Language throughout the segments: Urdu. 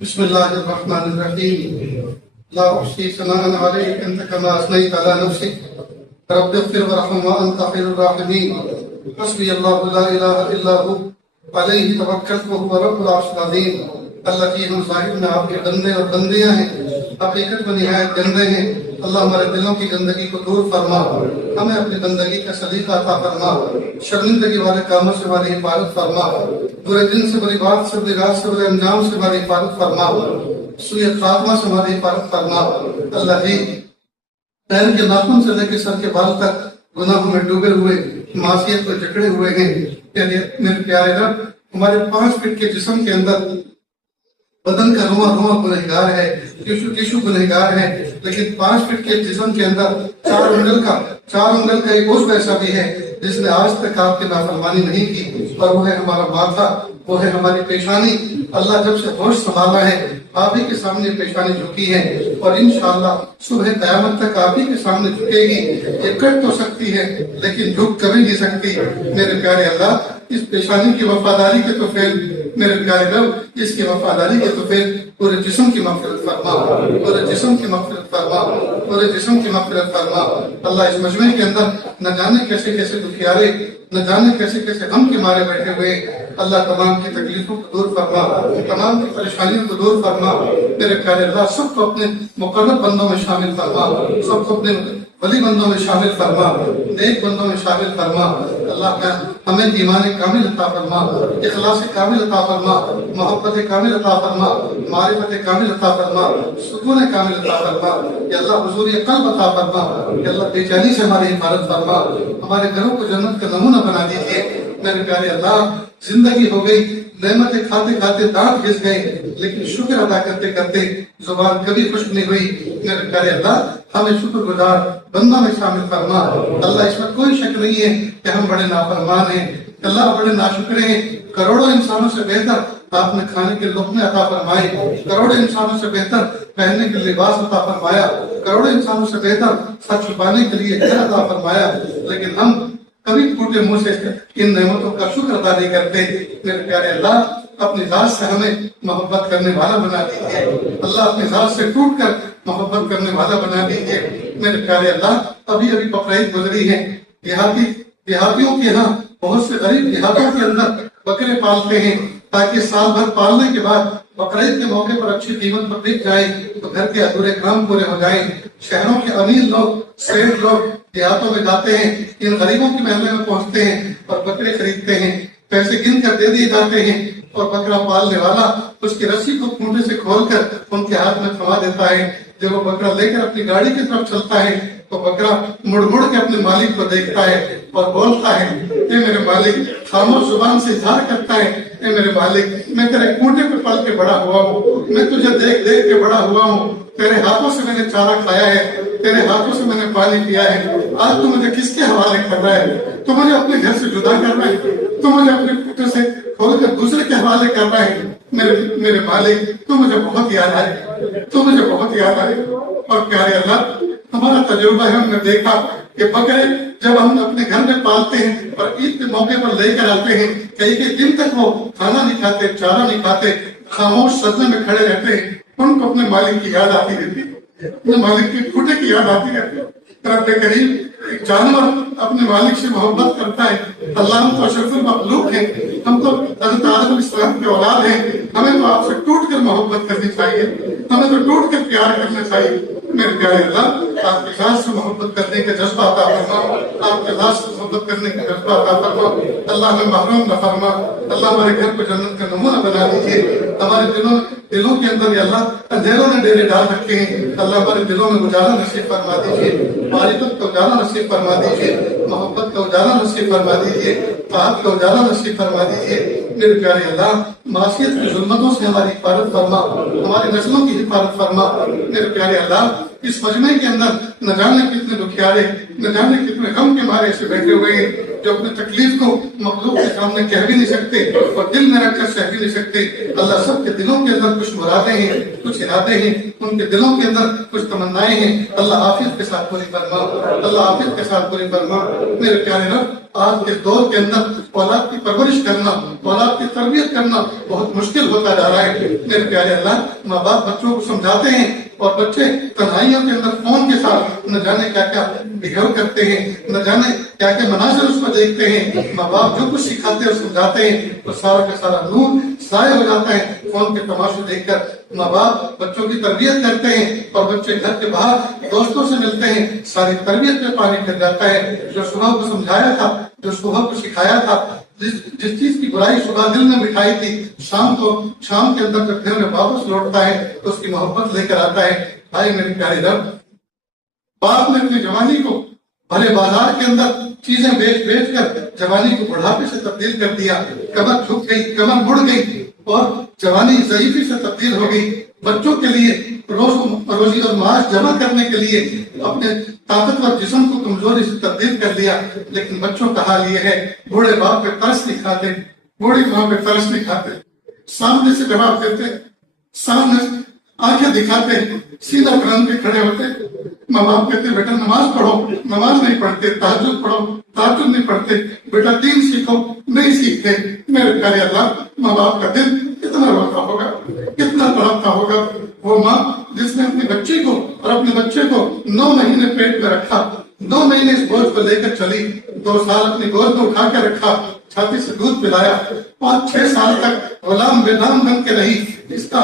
بسم الله الرحمن الرحيم. لا أحصي ثناء عليك أنت كما أثنيت على نفسك رب اغفر وارحم وأنت خير الراحمين. حسبي الله لا إله إلا هو عليه توكلت وهو رب العرش العظيم. اللہ کی ہم ظاہر میں آپ کے بندے اور بندیاں ہیں، حقیقت میں نہایت گندے ہیں۔ اللہ ہمارے دلوں کی گندگی کو دور فرما، ہمیں اپنی بندگی کا سلیقہ عطا فرما، شرمندگی والے کاموں سے ہماری حفاظت فرما، برے دن سے، بری بات سے، بری رات سے، برے انجام سے ہماری حفاظت فرما، سوء خاتمہ سے ہماری حفاظت فرما۔ اللہ جی، پیر کے ناخن سے لے کے سر کے بال تک گناہوں میں ڈوبے ہوئے، معصیت کو جکڑے ہوئے ہیں۔ میرے پیارے رب، ہمارے 5 فٹ کے جسم کے اندر بدن کا رواں گنہگار ہے، ٹیشو گنہگار ہے، لیکن 5 فٹ کے جسم کے اندر 4 انگل کا ایک گوشت ایسا بھی ہے جس نے آج تک آپ کی نافرمانی نہیں کی، اور وہ ہے ہمارا ماتھا، وہ ہے ہماری پیشانی۔ اللہ جب سے ہوش سنبھالا ہے آپ ہی کے سامنے پیشانی جھکی ہے، اور انشاءاللہ صبح قیامت تک آپ ہی کے سامنے جھکے گی۔ یہ کٹ تو سکتی ہے لیکن جھک کبھی نہیں سکتی۔ میرے پیارے اللہ، اس پیشانی کی وفاداری کے تو فعل، میرے پیارے رب، اس کی وفاداری کے تو فعل پورے جسم کی مغفرت فرما، پورے جسم کی مغفرت فرما، پورے جسم کی مغفرت فرما۔ اللہ اس مجمع کے اندر نہ جانے کیسے کیسے دکھیارے، نہ جانے کیسے کیسے غم کے مارے بیٹھے ہوئے، اللہ تمام کی تکلیفوں کو دور فرما، تمام کی پریشانیوں کو دور فرما۔ میرے پیارے اللہ، سب کو اپنے مقرب بندوں میں شامل فرما، سب کو اپنے ولی بندوں میں شامل فرما، نیک بندوں میں شامل فرما۔ اللہ ہمیں ایمان کامل عطا فرما، اخلاص کامل عطا فرما، محبت کامل عطا فرما، معرفت کامل عطا فرما، سکون کامل عطا فرما۔ یا اللہ حضور قلب عطا فرما، یا اللہ بے چینی سے ہماری حفاظت فرما، ہمارے گھروں کو جنت کا نمونہ بنا دیجیے۔ میرے پیارے اللہ، زندگی ہو گئی، نعمتیں کھاتے کھاتے دانت گھس گئے، لیکن شکر ادا کرتے کرتے زبان کبھی خشک نہیں ہوئی۔ میرے پیارے اللہ، ہمیں شکر گزار بندوں میں شامل فرما۔ اللہ، اس میں کوئی شک نہیں ہے کہ ہم بڑے نافرمان ہیں، اللہ بڑے ناشکرے ہیں۔ کروڑوں انسانوں سے بہتر آپ نے کھانے کے لقمے عطا فرمائے، کروڑوں انسانوں سے بہتر پہننے کے لباس عطا فرمایا، کروڑوں انسانوں سے بہتر سر چھپانے کے لیے گھر عطا فرمایا، لیکن ہم کبھی پھوٹے منہ سے ان نعمتوں کا شکر ادا نہیں کرتے۔ میرے پیارے اللہ، اپنی ذات سے ہمیں محبت کرنے والا بنا دیجیے۔ اللہ، اپنی ذات سے ٹوٹ کر محبت کرنے والا بنا دیجیے۔ میرے پیارے اللہ، ابھی بقرعید گزری ہے، دیہاتیوں کے ہاں بہت سے غریب دیہاتوں کے اندر بکرے پالتے ہیں تاکہ سال بھر پالنے کے بعد بقرعید کے موقع پر اچھی قیمت پر بک جائے تو گھر کے ادھورے کام پورے ہو جائیں۔ شہروں کے امیر لوگ، سیٹ لوگ دیہاتوں میں جاتے ہیں، ان غریبوں کی محلے میں پہنچتے ہیں اور بکرے خریدتے ہیں، پیسے گن کر دے دیے جاتے ہیں، اور بکرا پالنے والا اس کی رسی کو کھونٹے سے کھول کر ان کے ہاتھ میں تھما دیتا ہے۔ جب وہ بکرا لے کر اپنی گاڑی کی طرف چلتا ہے تو بکرا مڑ مڑ کے اپنے مالک کو دیکھتا ہے اور بولتا ہے، اے میرے مالک، خاموش زبان سے اظہار کرتا ہے، اے میرے مالک، میں تیرے کھونٹے پہ پل کے بڑا ہوا ہوں، میں تجھے دیکھ دیکھ کے بڑا ہوا ہوں، تیرے ہاتھوں سے میں نے چارہ کھایا ہے، تیرے ہاتھوں سے میں نے پانی پیا ہے، آج تو مجھے کس کے حوالے کر رہا ہے؟ تو مجھے اپنے گھر سے جدا کر رہا ہے، تو مجھے اپنے کھوٹے سے کھول کر دوسرے کے حوالے کر رہا ہے۔ میرے مالک، تو مجھے بہت یاد آئے، تو مجھے بہت یاد آئے۔ اور پیارے اللہ، ہمارا تجربہ ہے، ہم نے دیکھا کہ بکرے جب ہم اپنے گھر میں پالتے ہیں اور عید کے موقع پر لے کر آتے ہیں، کئی کئی دن تک وہ کھانا نہیں کھاتے، چارہ نہیں کھاتے، خاموش سجدے میں کھڑے رہتے ہیں، ان کو اپنے مالک کی یاد آتی رہتی ہے، اپنے مالک کے کھوٹے کی یاد آتی رہتی ہے۔ رب کریم، ایک جانور اپنے مالک سے محبت کرتا ہے، اللہ ہم تو اشرف المخلوق ہیں، ہم تو حضرت آدم علیہ السلام کے اولاد ہیں، ہمیں تو آپ سے ٹوٹ کر محبت کرنی چاہیے، ہمیں تو ٹوٹ کر پیار کرنا چاہیے۔ میرے پیارے اللہ، آپ کے ذات سے محبت کرنے کا جذبہ عطا فرما، آپ کے ذات سے محبت کرنے کا جذبہ عطا فرما۔ اللہ ہمیں محروم نہ فرما، اللہ ہمارے گھر کو جنت کا نمونہ بنا دیجیے۔ ہمارے دلوں کے اندر یا اللہ اندھیروں نے ڈیرے ڈال رکھے ہیں، اللہ ہمارے دلوں میں اجالا نصیب فرما دیجیے، معرفت کا اجالا نصیب فرما دیجیے، محبت کا اجالا نصیب فرما دیجیے، طاعت کا اجالا نصیب فرما دیجیے۔ میرے پیارے اللہ، معصیت کی ظلمتوں سے ہماری حفاظت فرما، ہماری نسلوں کی حفاظت فرما۔ میرے پیارے اللہ، اس مجمع کے اندر نہ جانے کتنے دکھیارے، نہ جانے کتنے غم کے مارے سے بیٹھے ہوئے ہیں جو اپنی تکلیف کو مخلوق کے سامنے کہہ بھی نہیں سکتے اور دل میں رکھ کر سہ بھی نہیں سکتے۔ اللہ، سب کے دلوں کے اندر کچھ مرادیں ہیں، کچھ ارادے ہیں، ان کے دلوں کے اندر کچھ تمنائیں ہیں، اللہ عافیت کے ساتھ پوری فرما، اللہ عافیت کے ساتھ پوری فرما۔ میرے پیارے رب، آج کے دور کے اندر اولاد کی پرورش کرنا، اولاد اولاد کی تربیت کرنا بہت مشکل ہوتا جا رہا ہے۔ میرے پیارے اللہ، ماں باپ بچوں کو سمجھاتے ہیں اور بچے تنہائیوں کے اندر فون کے ساتھ نہ جانے کیا کیا بہیو کرتے ہیں، نہ جانے کیا کیا مناظر اس کو دیکھتے ہیں۔ ماں باپ جو کچھ سکھاتے اور سمجھاتے ہیں تو سارا کا سارا نور ضائع ہو جاتا ہے فون کے تماشے دیکھ کر۔ ماں باپ بچوں کی تربیت کرتے ہیں اور بچے گھر کے باہر دوستوں سے ملتے ہیں، ساری تربیت میں پانی پھر جاتا ہے۔ جو صبح کو سمجھایا تھا، جو صبح کو سکھایا تھا، جس چیز کی برائی صبح دل میں بٹھائی تھی، شام کے اندر جب گھر میں واپس لوٹتا ہے تو اس کی محبت لے کر آتا ہے۔ بھائی میرے پیارے رب، باپ نے اپنی جوانی کو بھرے بازار کے اندر چیزیں بیچ کر جوانی کو بڑھاپے سے تبدیل کر دیا، کمر جھک گئی، کمر مڑ گئی اور جوانی ضعیفی سے تبدیل ہو گئی۔ بچوں کے لیے روزی اور معاش جمع کرنے کے لیے اپنے طاقتور جسم کو کمزوری سے تبدیل کر دیا، لیکن بچوں کا حال یہ ہے، بوڑھے باپ پہ ترس نہیں کھاتے، بوڑھی ماں پہ ترس نہیں کھاتے، سامنے سے جواب دیتے، سامنے آنکھیں دکھاتے، سیدھا کرن کے کھڑے ہوتے۔ ماں باپ کہتے بیٹا نماز پڑھو، نماز نہیں پڑھتے، تہجد پڑھو، تہجد نہیں پڑھتے، بیٹا دین سیکھو، نہیں سیکھتے۔ میرے پیارے اللہ، ماں باپ کا دل کتنا روتا ہوگا، کتنا تڑپتا ہوگا۔ وہ ماں جس نے اپنی بچی کو اور اپنے بچے کو 9 مہینے پیٹ میں رکھا، 2 مہینے اس بوجھ کو لے کر چلی، 2 سال اپنی گود میں اٹھا کر رکھا، چھاتی سے دودھ پلایا، 5-6 سال تک غلام بے نام بن کے رہی، اس کا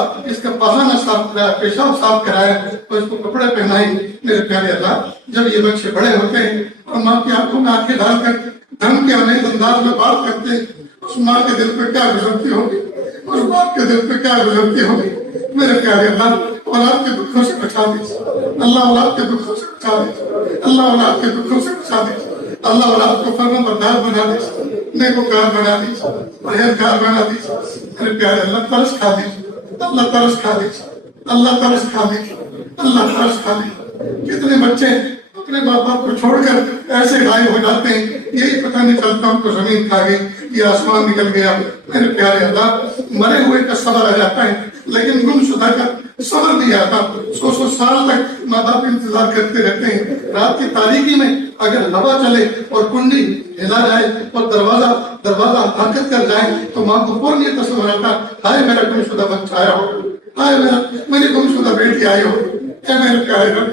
پخانہ صاف کرایا، پیشاب صاف کرایا اور اس کو کپڑے پہنائے۔ میرے پیارے اللہ، جب یہ بچے بڑے ہوتے ہیں اور ماں کی آنکھوں میں آنکھیں ڈال کر دھم کے انیک انداز میں بات کرتے ہیں، اس ماں کے دل پہ کیا گزرتی ہوگی، اس باپ کے دل پہ کیا گزرتی ہوگی۔ میرے پیارے اللہ، اولاد کے دکھوں سے بچا دیجیے، اللہ اولاد کے دکھوں سے بچا دیجیے، اللہ اولاد کے دکھوں سے بچا دیجیے، اللہ اولاد کو فرما بردار بنا دیجیے، نیکوکار بنا دیجیے، پرہیزگار بنا دیجیے۔ میرے پیارے اللہ، ترس کھا دیجیے، اللہ ترس کھا دیجیے، اللہ ترس کھا دیجیے، اللہ ترس کھا دیجیے۔ کتنے بچے اپنے باپ باپ کو چھوڑ کر ایسے غائب ہو جاتے ہیں، یہی پتہ نہیں چلتا ان کو زمین کھا گئی یا آسمان نکل گیا۔ میرے پیارے اللہ، مرے ہوئے کا صبر آ جاتا ہے لیکن گم شدہ کا صبر نہیں آتا۔ 100 سال تک ماں باپ انتظار کرتے رہتے ہیں۔ رات کی تاریکی میں اگر ہوا چلے اور کنڈی ہلا جائے اور دروازہ حرکت کر جائے تو ماں کو فوراً یہ تصور آتا، ہائے میرا گم شدہ بچہ آیا ہو، ہائے میری گم شدہ بیٹی آئی ہو۔ اے میرے پیارے رب،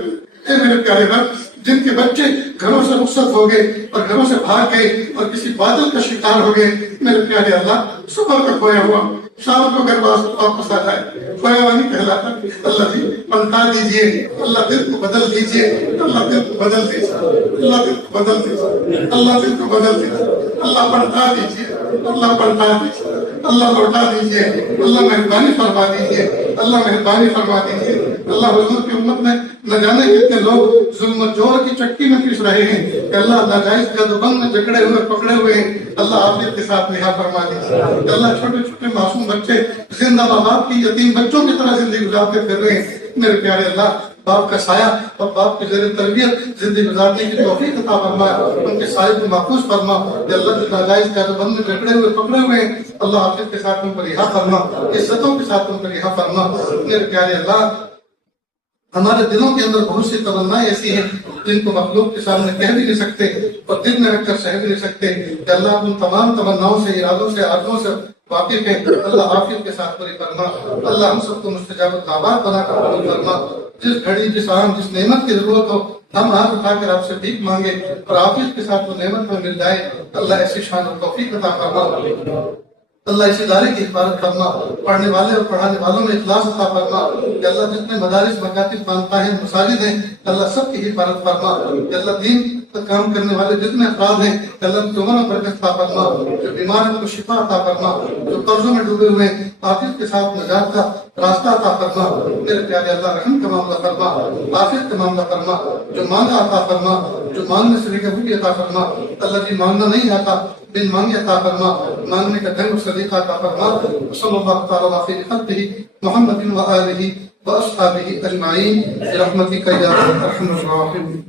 اے میرے پیارے رب، جن کے بچے گھروں سے رخصت ہو گئے اور گھروں سے بھاگ گئے اور کسی بادل کا شکار ہو گئے، میرے پیارے اللہ، صبح کا کھویا ہوا شام کو گھر واپس آ جائے، کھویا ہوا نہیں کہلاتا۔ اللہ جی پلٹا دیجیے، اللہ دل کو بدل دیجیے، اللہ دل کو بدل دیجیے، اللہ دل کو بدل دیجیے، اللہ دل کو بدل دیجیے، اللہ پلٹا دیجیے، اللہ پلٹا دیجیے، اللہ لوٹا دیجیے، اللہ مہربانی فرما دیجیے، اللہ مہربانی فرما دیجیے۔ اللہ حضور کی امت میں نہ جانے کتنے لوگ ظلم و جور کی چکی میں پیس رہے ہیں کہ اللہ ناجائز جد و بند میں جکڑے ہوئے پکڑے ہوئے ہیں، اللہ عافیت کے ساتھ رہا فرما دیجیے۔ اللہ چھوٹے چھوٹے معصوم بچے زندہ ماں باپ کی یتیم بچوں کی طرح زندگی گزارتے پھر رہے ہیں، میرے پیارے اللہ، باپ کا سایہ اور باپ کے زیر تربیت زندگی گزارنے کی توفیق عطا فرما، ان کے سائے کو محفوظ فرما۔ کہ اللہ جو ناجائز جد و بند میں جکڑے ہوئے پکڑے ہوئے ہیں، اللہ عافیت کے ساتھ ان کو رہا فرما، عزتوں کے ساتھ ان کو رہا فرما۔ میرے پیارے اللہ، ہمارے دلوں کے اندر بہت سی تمنائیں ایسی ہیں جن کو مخلوق کے سامنے کہہ بھی نہیں سکتے اور دل میں رکھ کر سہ بھی نہیں سکتے، کہ اللہ ان تمام تمناؤں سے، ارادوں سے، عزموں سے واقف ہے۔ اللہ عافیت کے ساتھ پوری فرما۔ اللہ ہم سب کو مستجاب الدعوات بنا کر قبول فرما۔ جس گھڑی، جس آن، جس نعمت کی ضرورت ہو، ہم ہاتھ اٹھا کر آپ سے بھیک مانگے اور عافیت کے ساتھ وہ نعمت ہمیں مل جائے۔ اللہ ایسی شان اور توفیق عطا فرما۔ اللہ اس ادارے کی حفاظت فرما، پڑھنے والے اور پڑھانے والوں میں اخلاص عطا فرما۔ کہ اللہ جتنے مدارس، مکاتب، خانقاہیں، مساجد ہیں، اللہ سب کی حفاظت فرما۔ کہ اللہ دین پر کام کرنے والے جتنے افراد ہیں، کہ اللہ کی عمر میں برکت عطا فرما۔ جو بیمار ہیں ان کو شفا عطا فرما، جو قرضوں میں ڈوبے ہوئے ہیں عافیت کے ساتھ نجات کا راستہ عطا فرما۔ میرے پیارے اللہ، رحم کا معاملہ فرما، عافیت کا معاملہ فرما، جو مانگا عطا فرما، جو مانگنے سے لے وہ بھی عطا فرما۔ اللہ جی مانگنا نہیں آتا، بن مانگے عطا فرما، مانگنے کا ڈھنگ صدیقہ عطا فرما۔ صلی اللہ تعالی علی خلقہ محمد و آلہ و اصحابہ اجمعین برحمتک یا ارحم الراحمین۔